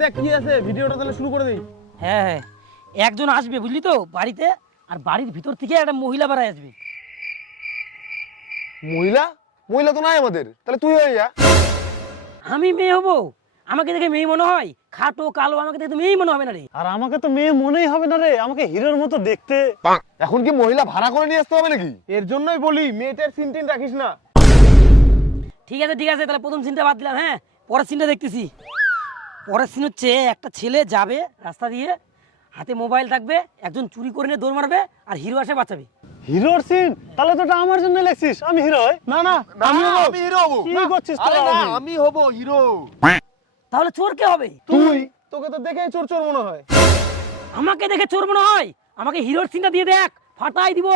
দেখ কি আছে, ভিডিওটা তাহলে শুরু করে দেই। হ্যাঁ হ্যাঁ, একজন আসবে বুঝলি তো বাড়িতে, আর বাড়ির ভিতর থেকে একটা মহিলা বেড়ায় আসবে। মহিলা? মহিলা তো নাই আমাদের, তাহলে তুই হয়ে যা। আমি মেয়ে হবো? আমাকে দেখে মেয়ে মনে হয়? খাটো কালো, আমাকে দেখে তো মেয়েই মনে হবে না রে। আর আমাকে তো মেয়ে মনেই হবে না রে, আমাকে হিরোর মতো দেখতে। এখন কি মহিলা ভাড়া করে নিয়ে আসতে হবে নাকি? এর জন্যই বলি মেয়েটার সিন টিন রাখিস না। ঠিক আছে ঠিক আছে, তাহলে প্রথম সিনটা বাদ দিলাম। হ্যাঁ, পরের সিনটা দেখতেছি। পরের সিন হচ্ছে একটা ছেলে যাবে রাস্তা দিয়ে, হাতে মোবাইল থাকবে, একজন চুরি করে নিয়ে দৌড় মারবে, আর হিরো আসে বাঁচাবে। হিরোর সিন? তাহলে তো এটা আমার জন্য লেখছিস, আমি হিরো হই? না না, আমি আমি আমি হিরো হবো। কি করছিস আরে তোরা? না, আমি হব হিরো। তাহলে চোর কে হবে? তুই, তোকে তো দেখে চোর চোর মনে হয়। আমাকে দেখে চোর মনে হয়? আমাকে হিরোর সিনটা দিয়ে দেখ, ফাটাই দিব।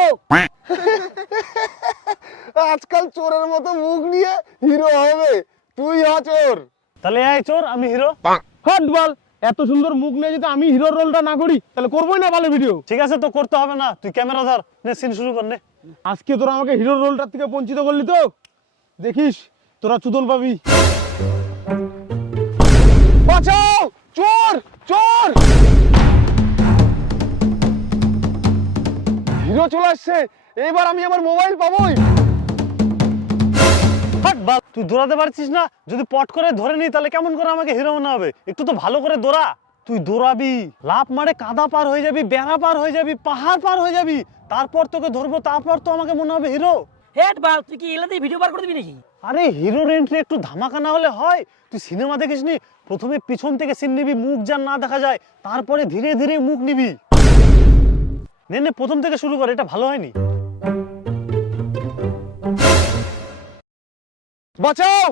আজকাল চোরের মতো মুখ নিয়ে হিরো হবে, তুই হ চোর। তাহলে এই চোর, আমি হিরো। হট বল, এত সুন্দর মুখ নিয়ে যদি আমি হিরোর রোলটা না করি তাহলে করবোই না ভালো ভিডিও। ঠিক আছে, তো করতে হবে না, তুই ক্যামেরা ধর, নে সিন শুরু কর নে। আজকে তোরা আমাকে হিরোর রোলটার থেকে বঞ্চিত করলি তো, দেখিস তোরা চুদন পাবি। বাঁচাও, চোর চোর! হিরো চলে আসছে, এবার আমি আমার মোবাইল পাবোই। হাট বাল, তুই দৌড়াতে পারছিস না? যদি পট করে ধরে নি তাহলে কেমন করে আমাকে হিরো মনে হবে? একটু তো ভালো করে দৌড়া। তুই দৌড়াবি, লাফ মারে কাদা পার হয়ে যাবি, বেড়া পার হয়ে যাবি, পাহাড় পার হয়ে যাবি, তারপর তোকে ধরবো, তারপর তো আমাকে মনে হবে হিরো। হেট বাল, তুই কি এলাতেই ভিডিও বার করে দিবি নাকি? আরে হিরোর এন্ট্রি একটু ধামাকা না হলে হয়? তুই সিনেমা দেখিসনি? প্রথমে পিছন থেকে সিন নিবি, মুখ যেন না দেখা যায়, তারপরে ধীরে ধীরে মুখ নিবি। নে নে, প্রথম থেকে শুরু কর, এটা ভালো হয়নি। বাঁচাও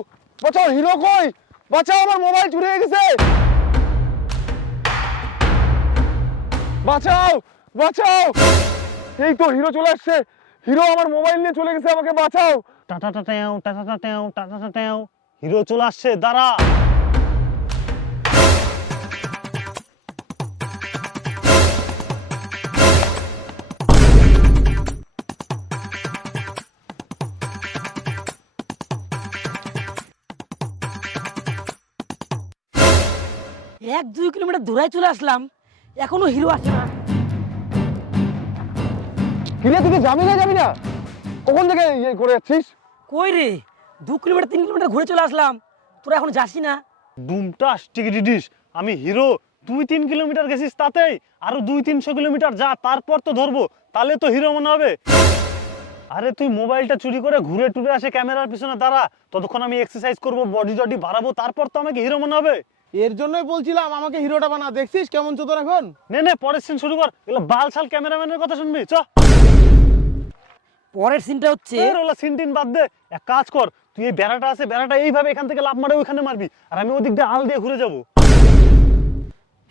বাঁচাও, হিরো কই? বাঁচাও, আমার মোবাইল চুরি হয়ে গেছে। বাঁচাও বাঁচাও, এই তো হিরো চলে আসছে। হিরো আমার মোবাইল নিয়ে চলে গেছে, আমাকে বাঁচাও। টাটা টাটাও, টাটা টাটাও, টাটা টাটাও, হিরো চলে আসছে, দাঁড়া। এক দুই কিলোমিটার দূরায় চলে আসলাম, এখনো হিরো আসছে না। কিরে, তুই কি যাবি না? কখন থেকে ইয়ে করে যাচ্ছিস? কই রে, 2 কিলোমিটার 3 কিলোমিটার ঘুরে চলে আসলাম, তোরা এখন যাসি না? ডুমটাস টিকিটিডিস, আমি হিরো। 2-3 কিলোমিটার গেছিস তাতেই, আরো 200-300 কিলোমিটার যা, তারপর তো ধরবো, তাহলে তো হিরো মনে হবে। আরে তুই মোবাইলটা চুরি করে ঘুরে টুরে আসে ক্যামেরার পিছনে দাঁড়া, ততক্ষণ আমি এক্সারসাইজ করবো, বডি টডি বাড়াবো, তারপর তো আমাকে হিরো মনে হবে। এর জন্যই বলছিলাম আমাকে হিরোটা বানা। দেখছিস কেমন চোদন এখন। নে নে, পরের সিন শুরু কর, এগুলো বালছাল ক্যামেরাম্যানের কথা শুনবি, চ। পরের সিনটা হচ্ছে, ওগুলো সিন টিন বাদ দে, এক কাজ কর, তুই এই বেড়াটা আছে, বেড়াটা এইভাবে এখান থেকে লাফ মারে ওইখানে মারবি, আর আমি ওদিক দিয়ে আল দিয়ে ঘুরে যাবো।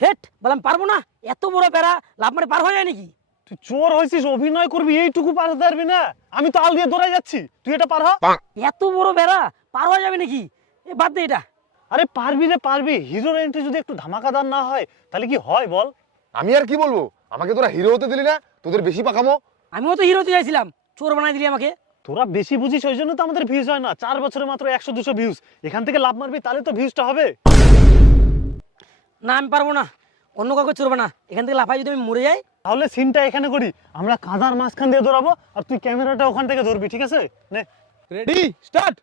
হেট বললাম পারবো না, এত বড় প্যারা লাভ মারে পার হয়ে যায় নাকি? তুই চোর হয়েছিস, অভিনয় করবি, এইটুকু পার হতে পারবি না? আমি তো আল দিয়ে দৌড়াই যাচ্ছি, তুই এটা পার হ। এত বড় প্যারা পার হয়ে যাবে নাকি? এ বাদ দে এটা। আরে পারবি রে পারবি, হিরোর এন্ট্রি যদি একটু ধামাকাদার না হয় তাহলে কি হয় বল? আমি আর কি বলবো, আমাকে তোরা হিরো হতে দিলি না, তোদের বেশি পাকামো। আমিও তো হিরোতে চাইছিলাম, চোর বানাই দিলি আমাকে। তোরা বেশি বুঝিস, ওই জন্য তো আমাদের ভিউজ হয় না। 4 বছরে মাত্র 100-200 ভিউজ, এখান থেকে লাভ মারবি তাহলে তো ভিউজটা হবে। না আমি পারবো না, অন্য কাউকে চোর বানা, এখান থেকে লাফাই যদি আমি মরে যাই। তাহলে সিনটা এখানে করি, আমরা কাঁদার মাঝখান দিয়ে দৌড়াবো, আর তুই ক্যামেরাটা ওখান থেকে ধরবি, ঠিক আছে? নে। Ready, start.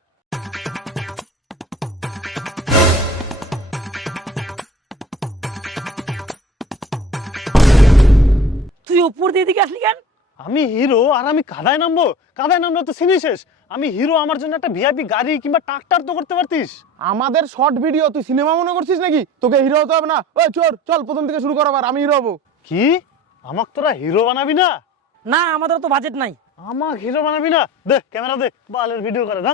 তুই উপর দিয়ে দিকে আসলি কেন? আমি হিরো আর আমি কাদায় নামবো? কাদায় নামলে তো সিনি শেষ। আমি হিরো, আমার জন্য একটা ভিআইপি গাড়ি কিংবা ট্রাক্টর তো করতে পারতিস। আমাদের শর্ট ভিডিও, তুই সিনেমা মনে করছিস নাকি? তোকে হিরো হতে হবে না। ওই চোর, চল প্রথম থেকে শুরু কর, আবার আমি হিরো হবো। কি, আমাকে তোরা হিরো বানাবি না? না আমাদের তো বাজেট নাই। আমাকে হিরো বানাবি না? দে ক্যামেরা দে, বালের ভিডিও করে না।